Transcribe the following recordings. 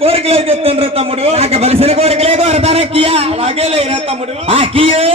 కోరికలు అయితే తండ్రి తమ్ముడు నాకు బలిసిన కోరికలే కోరతానక్కయ్యా అలాగే లేరా తమ్ముడు అక్కియే నీ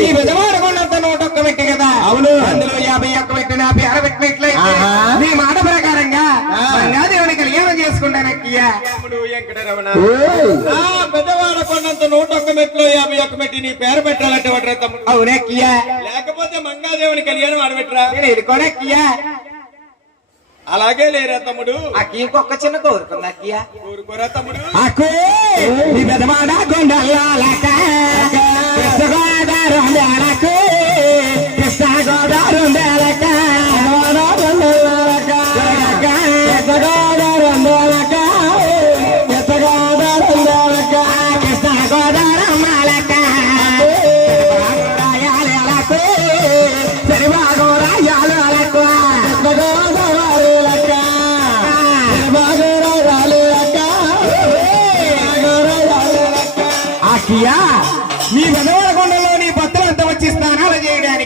ఈ విధవాడు కొన్నంత నూట ఒక్క పెట్టి కదా? అవును. అందులో యాభై ఒక్క పెట్టి నా పేర పెట్టినట్లయితే నీ మాట ప్రకారంగా గంగాదేవుని కళ్యాణం చేసుకుంటాను అక్కయ్య తమ్ముడు వెంకటరమణ. ఆ పెద్దవాడ కొండంత నూట ఒక్క మెట్లో యాభై ఒక్క మెట్టి నీ పేరు పెట్టాలంటే అవునక్కయ్య లేకపోతే మంగాదేవుని కళ్యాణం ఆడబెట్టరా? నేను ఎదుకోనక్కయ్య అలాగే లేరా తమ్ముడు? ఇంకొక చిన్న అక్కయ్య కోరుకోరా తమ్ముడు? గోదావరి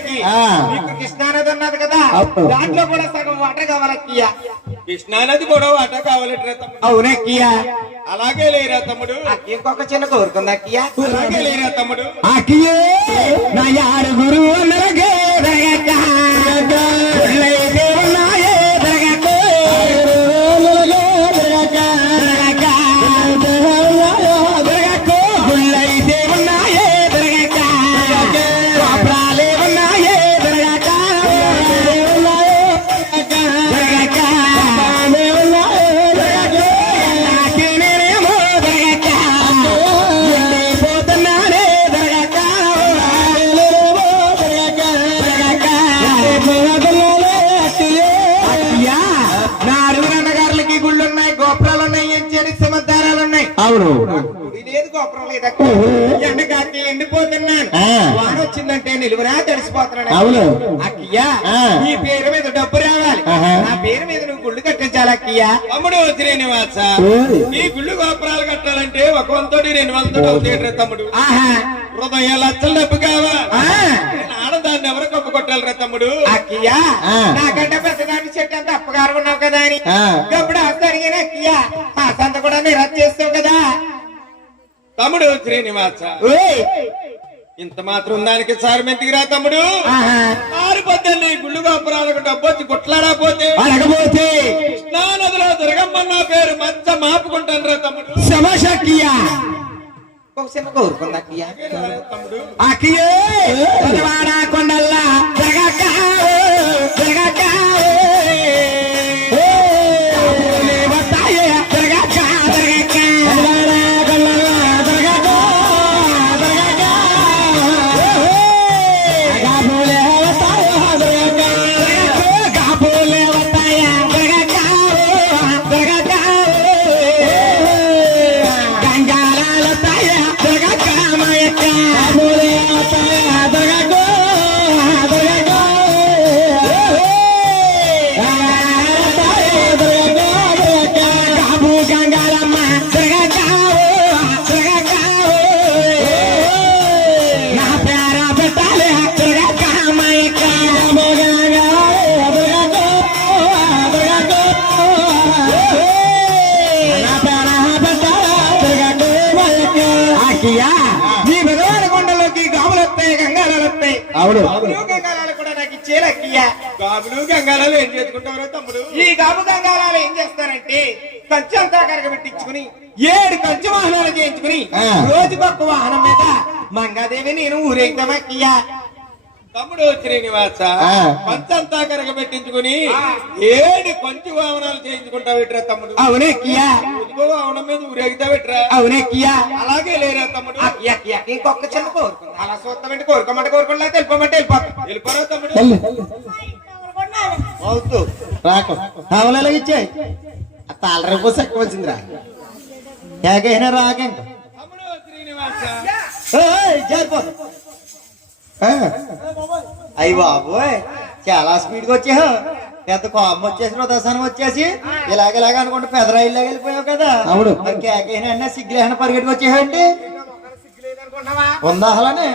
చేయడానికి నీకు కృష్ణానది ఉన్నది కదా దాంట్లో కూడా సగం వాటర్ కావాలక్కయ్యా కృష్ణానది కూడా అట కావాలట్రా తమ్ముడు. అవునక్కయ్యా అలాగే లేరా తమ్ముడు. ఇంకొక చిన్న కోరుకుంది అక్కయ్యా. అలాగే లేరా తమ్ముడు. అక్కయ్యే నా యారు గురువు నరగే గోపురం లేదు అక్కడ. ఎండగాకి ఎండిపోతున్నాను ఆ. వాన వచ్చిందంటే నిలువురా తడిసిపోతున్నాను అవును. అక్కయ్యా. నీ పేరు మీద డబ్బు రావాలి. నా పేరు మీద నువ్వు గుళ్ళు కట్టించాలి అక్కయ్యా తమ్ముడు శ్రీనివాస. ఈ గుళ్ళు గోపురాలు కట్టాలంటే ఒక వంతోటి రెండు వందలు అవుతాయి తమ్ముడు ఆహా హృదయ లక్షల డబ్బు కావా ఆ. ఆడదాన్ని ఎవరు కప్పు కొట్టాలరా తమ్ముడు అక్కయ్యా. నాకంటే పెద్దదాన్ని చెట్టు అంత అప్పగారు ఉన్నావు కదా అని అసరిగిన అక్కయ్యా ఆ సంత కూడా మీరు రద్దు చేస్తావు కదా తమ్ముడు శ్రీనివాస. ఇంత మాత్రం దానికి సారమెంతికి రా తమ్ముడు? ఆరు పద్దెల్ని గుళ్ళు గోపురాలకు డబ్బు వచ్చి కొట్లాడకపోతే అడగబోతే? కృష్ణా నదిలో దుర్గమ్మన్న పేరు మచ్చ మాపుకుంటాను రా తమ్ముడు. సమశక్తియా ఒక చిన్న కోరుకుంది అక్కయ్య? తమ్ముడు. కొండల్లా? జరగక్క జరగక్క గాబులు గంగాలలో ఏం చేసుకుంటారో తమ్ముడు? ఈ గాము గంగాలు ఏం చేస్తారంటే కంచె అంతా కరగబెట్టించుకుని ఏడు కంచె వాహనాలు చేయించుకుని ఆ. రోజుకొక్క వాహనం మీద మంగాదేవి నేను ఊరేగుతాం అక్కియా తమ్ముడు శ్రీనివాస. పంచంతా కరగబెట్టించుకుని ఏడు కొంచెం వాహనాలు చేయించుకుంటావు ఇట్రా తమ్ముడు? అవునే కియా వాహనం మీద ఊరేగుతావిట్రా అవునే కియా అలాగే లేరా తమ్ముడు? ఇంకొక చిన్న కోరుకుంది. అలా చూస్తామంటే కోరుకోమంటే కోరుకోలే వెళ్ళిపోమంటే వెళ్ళిపోతాం. వెళ్ళిపోరా తమ్ముడు? రాకు. అవలేలా ఇచ్చాయి ఆ తాళరేపు సెక్క వచ్చిందిరా? ఏకైనా రాకేంట తమ్ముడు శ్రీనివాస జారిపోదు అయ్యి బాబోయ్ చాలా స్పీడ్గా వచ్చావు. పెద్ద కోపం వచ్చేసి దర్శనం వచ్చేసి ఇలాగ ఇలాగ అనుకుంటే పెదరాయిల్లాగా వెళ్ళిపోయావు కదా. అవును. మరి కేకైనా అన్న సిగ్గులేహన పరిగెట్టుకు వచ్చేవండి సిగ్గులేదనుకున్నావా ఉందా అలానే.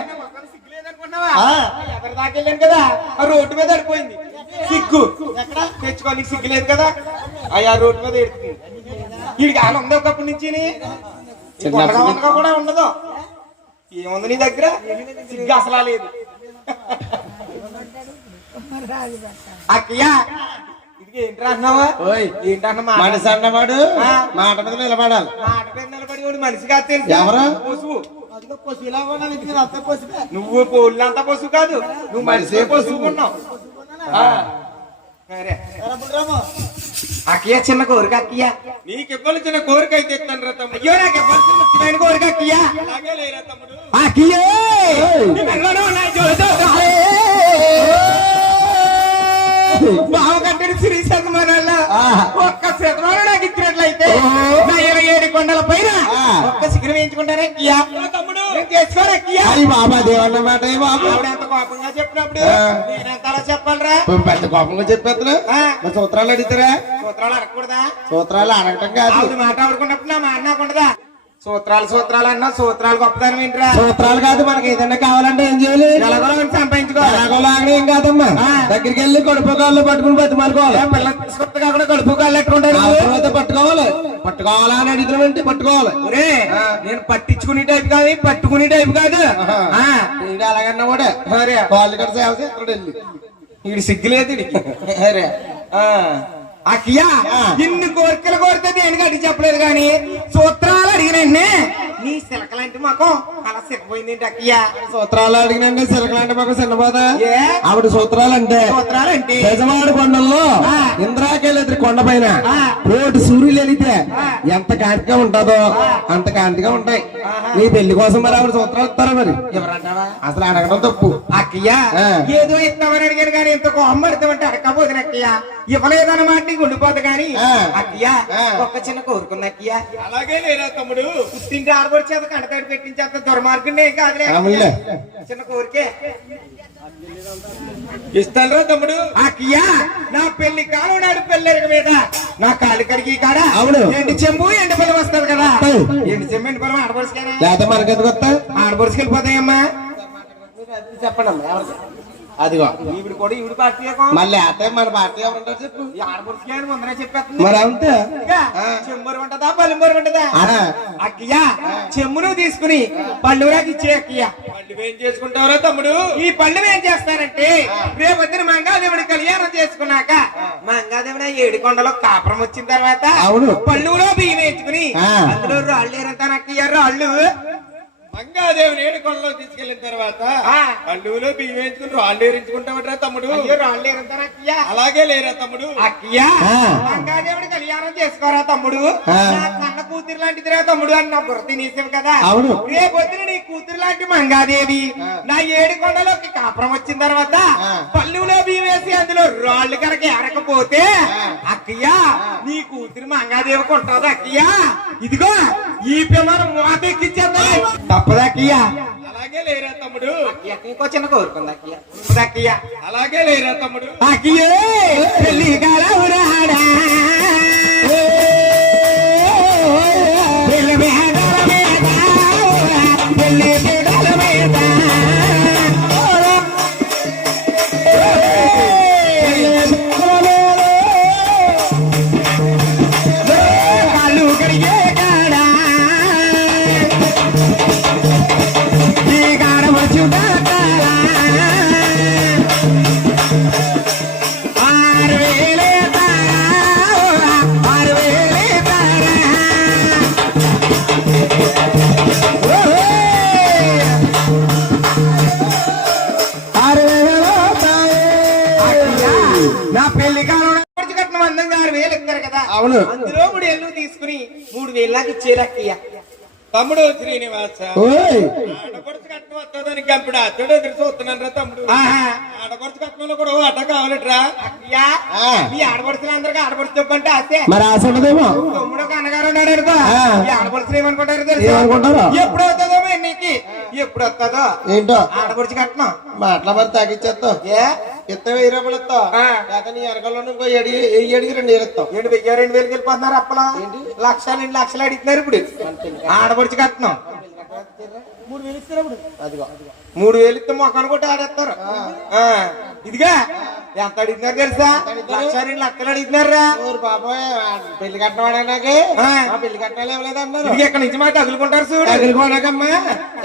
ఎదరి దాకా వెళ్ళాను కదా? రోడ్డు మీద పడిపోయింది సిగ్గు. ఎక్కడ? తెచ్చుకో నీకు సిగ్గు లేదు కదా? అయ్యా రోడ్డు మీద ఎడుతుంది వీడికి ఆన ఉంది ఒకప్పటి నుంచి? ఉండగా కూడా ఉండదు? ఏముంది నీ దగ్గర? సిగ్గు అసలా లేదు. అక్కయ్యా ఇది అన్నావా? మనిషి అన్నవాడు ఆ. మాట మీద నిలబడాలి. మాట మీద నిలబడి మనిషి కాదు తెలుసా? ఎవరు? పశువు. నువ్వు పోళ్ళంతా పశువు కాదు. నువ్వు మనిషి పశువు. ఉన్నావు. అక్కయ్య చిన్న కోరిక అక్కయ్య నీకు ఇవ్వాల్సిన కోరిక అయితే ఇస్తాను రా తమ్ముడు. అయ్యో నాకు ఇవ్వాల్సిన ముఖ్యమైన కోరిక అక్కయ్య అలాగే లేరా తమ్ముడు. అక్కయ్యే. బావ సిరి సన్మానాల్లో ఒక్క శతమానం నాకు ఇచ్చినట్లయితే నా ఇరవై ఏడు కొండల పైన ఒక్క శిఖరం వేయించుకుంటారా అక్కయ్య తమ్ముడు. బాబా కోపంగా చెప్పినప్పుడు? చెప్పాలరా? పెద్ద కోపంగా చెప్పేస్తున్నా సూత్రాలు అడుగుతారా? సూత్రాలు అడగకూడదా? సూత్రాలు అడగటం కాదు. ఆవిడ మాట ఆడుకున్నప్పుడు నా మాట నాకుండదా సూత్రాలు సూత్రాలు అన్నా సూత్రాలు గొప్పదనం ఏంట్రా? సూత్రాలు కాదు మనకి ఏదైనా కావాలంటే ఏం చేయాలి? సంపాదించుకోవాలి ఎలాగోలాగనే ఏం కాదమ్మా. దగ్గరికి వెళ్ళి కడుపు కాళ్ళు పట్టుకుని బతిమాలుకోవాలి. పిల్లలు తీసుకొస్తే కాకుండా కడుపు ఆ తర్వాత పట్టుకోవాలి. పట్టుకోవాలా అని అడుగుతున్నామంటే పట్టుకోవాలి. ఒరే నేను పట్టించుకునే టైప్ కాదు పట్టుకునే టైప్ కాదు. అలాగన్నా కూడా సరే కాళ్ళు కడ సేవ చేస్తాడు వెళ్ళి వీడు సిగ్గులేదు వీడికి. అక్కయ్య. ఇన్ని కోరికలు కోరితే దేనికి అడిగి చెప్పలేదు కానీ సూత్రాలు అడిగిన నీ సిలకలాంటి మాకు అలా సిరపోయింది అక్కయ్య? సూత్రాలు అడిగినండి సిరకలాంటి మాకు చిన్నపోత ఏ? ఆవిడ సూత్రాలు అంటే సూత్రాలు అంటే కొండల్లో. ఇంద్రాకెళ్ళి కొండ పైన. కోటి సూర్యులు వెళితే ఎంత కాంతిగా ఉంటుందో అంత కాంతిగా ఉంటాయి. నీ పెళ్ళి కోసం మరి ఆవిడ సూత్రాలు ఇస్తారా మరి? ఎవరంటావా? అసలు అడగడం తప్పు. అక్కయ్య. ఏదో ఇస్తామని అడిగాను కానీ ఇంత అమ్మడితామంటే అడగపోతుంది అక్కయ్య. ఇవ్వలేదన్నమాట నీకు ఉండిపోదు కానీ. అక్కయ్య. ఒక్క చిన్న కోరుకుంది అక్కయ్య. అలాగే లేరా తమ్ముడు? పుట్టింటి ఆడపడి చేత కండతాడు పెట్టించేంత దుర్మార్గుండే కాదులే. రాములే. చిన్న కోరికే. ఇస్తాను తమ్ముడు. అక్కయ్య నా పెళ్ళి కాలం నాడు పెళ్ళెరగ మీద. నా కాలు కడిగి కాడ. అవును. ఎండు చెంబు ఎండు పొలం వస్తుంది కదా. ఎండు చెంబు ఎండు పొలం ఆడపడుచుకేనా మనకెందుకు వస్తా వెళ్ళిపోతాయమ్మా. చెప్పండి అదిగో. ఈవిడ కూడా ఈవిడ పార్టీ మళ్ళీ అయితే మన పార్టీ ఎవరుంటారు చెప్పు. ఆడపడుచుకే అని ముందరే చెప్పేస్తుంది. మరి అంతే. చెంబురు ఉంటదా పల్లెంబరు ఉంటదా. అక్కయ్య చెమ్మును తీసుకుని పళ్ళురాకి ఇచ్చే అక్కయ్య. మళ్ళీ ఏం చేసుకుంటావురా తమ్ముడు? ఈ పళ్ళు ఏం చేస్తానంటే రేపొద్దున మంగాదేవుడి కళ్యాణం చేసుకున్నాక మంగాదేవుడు ఏడు కొండలో కాపురం వచ్చిన తర్వాత అవును. పళ్ళులో బియ్యం వేసుకుని. అందులో రాళ్ళు ఏరంతానక్కయ్య రాళ్ళు. మంగాదేవిని ఏడుకొండలో తీసుకెళ్ళిన తర్వాత. పళ్ళులో బియ్యం వేసుకుని రాళ్ళు ఏరించుకుంటావట్రా తమ్ముడు అయ్యో రాళ్ళు ఏరంతానక్కయ్య అలాగే లేరా తమ్ముడు అక్కయ్య ఆ. మంగాదేవుడి కళ్యాణం చేసుకోరా తమ్ముడు ఆ. నా కన్న కూతురు లాంటిదిరా తమ్ముడు అని నా బుర్ర తినేసావు కదా అవును. రేపొద్దున నీ కూతురు లాంటి మంగాదేవి నా ఏడు కొండలోకి కాపురం వచ్చిన తర్వాత. పల్లెలో బియ్యం వేసి అందులో రాళ్ళు కనుక ఎరకపోతే అక్కయ్య నీ కూతురు మంగాదేవికి ఉంటది అక్కయ్య. ఇదిగో ఈ పిల్లలు మోత ఎక్కించేద్దా తప్పదు అక్కయ్య. అలాగే లేరా తమ్ముడు? అక్కయ్య, ఇంకో చిన్న కోరుకుంది అక్కయ్య. అలాగే లేరా తమ్ముడు? అక్కయ్యే పెళ్ళి కాలవురాడా అక్కయ్య తమ్ముడు శ్రీనివాస. ఓయ్. ఆడపడుచు కట్నం వస్తుందని గంపుడు అతడు ఎదురు చూస్తున్నాను రా తమ్ముడు. ఆహా. ఆడపడుచు కట్నంలో కూడా అట్ట కావాలట్రా. అందరికి ఆడపడుచు చెప్పంటే అసే మరి ఆశ ఉండదేమో? తమ్ముడు ఒక అన్నగారు ఉన్నాడు అనుకో. ఆ. ఈ ఆడపడుతులు ఏమనుకుంటారు తెలుసా? ఏమనుకుంటారు? ఎప్పుడు అవుతుందో మరి నీకు ఎప్పుడు వస్తుందో? ఏంటో? ఆడపడుచు కట్నం. మాటల మరి తగ్గించేస్తావు ఏ ఇస్తా వెయ్యి రూపాయలు ఇస్తావు నీ ఇంకో ఏడు వెయ్యి అడిగి రెండు వేలు ఇస్తావు. ఏంటి వెయ్యి రెండు వేలకి వెళ్ళిపోతున్నారు అప్పలా. లక్షలు ఎన్ని లక్షలు అడుగుతున్నారు ఇప్పుడు. ఆడపడుచు కట్నం. అదిగో. మూడు వేలు ఇస్తే మొక్కను కొట్టి ఆడేస్తారు. ఇదిగా ఎంత అడుగుతున్నారు తెలుసా? లక్ష రెండు లక్షలు బాబోయ్ ఆ పెళ్ళి. ఆ. పెళ్ళి కట్టాలి ఇవ్వలేదు అన్నారు? ఇది ఎక్కడి నుంచి మాట తగులుకుంటారు చూడు. తగులుకోనకమ్మా.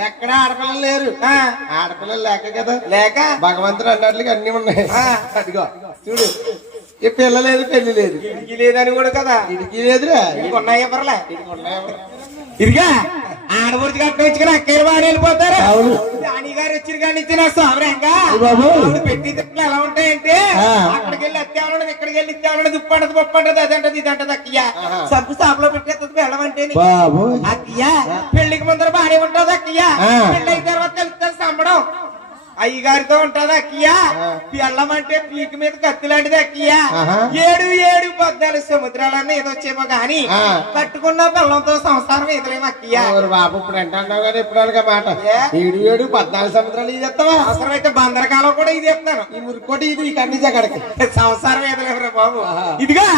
ఎక్కడ ఆడపిల్లలు లేరు. ఆ, ఆడపిల్లలు లేక కదా. లేక? భగవంతుడు అన్నట్లుగా అన్ని ఉన్నాయి. అదిగో చూడు. ఈ పిల్ల లేదు పెళ్ళి లేదు. ఇది లేదని కూడా కదా. ఇడికి లేదురా. ఇది ఉన్నాయి ఎవరలే? ఇడికి ఉన్నాయి. ఇదిగా ఆడపడిచి కట్నం ఇచ్చుకుని అక్కయ్య వాడు వెళ్ళిపోతారు. రాణి గారు వచ్చిన కానీ ఏ బాబు. పెట్టి తిప్పలు ఎలా ఉంటాయంటే. అక్కడికి వెళ్ళి అత్తే ఇక్కడికి వెళ్ళి ఇత్తే దుప్పు అంటది పప్పు అంటది అదంటది ఇదంటది అక్కయ్య. సబ్బు సాపులో పెట్టేస్తుంది వెళ్ళమంటే అక్కయ్య పెళ్ళికి ముందర బానే ఉంటది అక్కయ్య ఆ. పెళ్ళి అయిన తర్వాత తెలుస్తుంది సంబడం అయ్యగారితో ఉంటది అక్కయ్య. పిల్లమంటే పీక మీద కత్తి లాంటిది అక్కయ్య. ఏడు ఏడు పద్నాలుగు సముద్రాలన్నీ ఏదో వచ్చేమో గాని. కట్టుకున్న పిల్లలతో సంసారం ఎదులేము అక్కయ్య బాబు ఇప్పుడు ఎంత అన్నావు కానీ అనగా మాట? ఏడు ఏడు పద్నాలుగు సంవత్సరాలు ఇది ఎత్తవా అవసరమైతే బందరకాలం కూడా ఇది చెప్తాను ఈ మురుకోటి ఇది ఈ కన్నీ జగడకి సంసారం ఎదులేమురా బాబు. ఇదిగా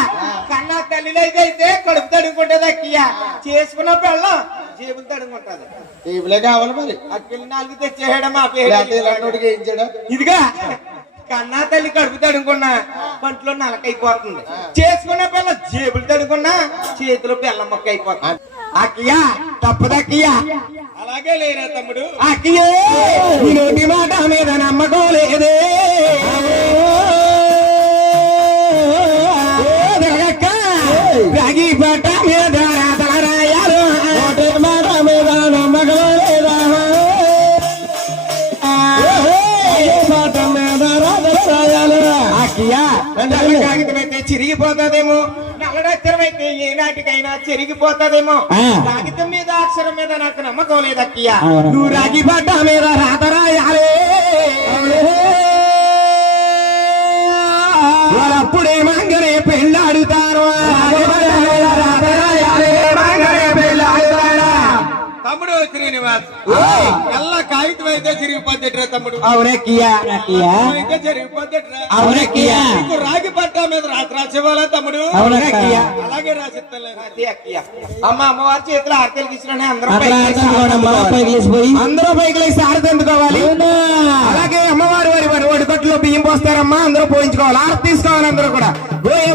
కన్నా తల్లిలో అయితే అయితే కడుపు తడుముకుంటది అక్కయ్య చేసుకున్న పిల్లం జేబులు కావాలి మరి. నాలుగు తెచ్చేయడమా లేకపోతే ఇలాంటి వాడికి ఏం చేయడం? ఇదిగా కన్నా తల్లి కడుపు తడుకున్నా పంటలో నలకైపోతుంది చేసుకున్న పిల్ల జేబులు తడుకున్నా చేతిలో బెల్లం మొక్క అయిపోతుంది. అక్కయ్య తప్పదక్కయ్య అలాగే లేరా తమ్ముడు? అక్కయ్యే నీ నోటి మాట చిరిగిపోతుందేమో నల్లడక్షరమైతే ఏ నాటికైనా చిరిగిపోతుందేమో కాగితం మీద అక్షరం మీద నాకు నమ్మకం లేదు అక్కయ్య. నువ్వు రాగి పడ్డ మీద రాత రాయాలి వాళ్ళప్పుడే మంగనే పెళ్ళాడుతారు. శ్రీనివాస్ ఎల్ల కాగితం అయితే చిరిగిపోద్దట్రా తమ్ముడు. అవునక్కయ్య అయితే నీకు రాగి పట్టా మీద రాత్రి రాసేవాళ్ళ తమ్ముడు? అవునక్కయ్య అలాగే రాసిస్తాను అక్కయ్య. అమ్మ అమ్మవారి చేతిలో ఆరతలు తీసుకుని అందరూ పైకి. అందరూ లేసి ఆరతి ఎందుకోవాలి? అలాగే అమ్మవారి వారి వారి ఒడికట్లో బియ్యం పోస్తారమ్మా. అందరూ పోయించుకోవాలి. ఆరతి తీసుకోవాలి అందరూ కూడా. ఓయ్.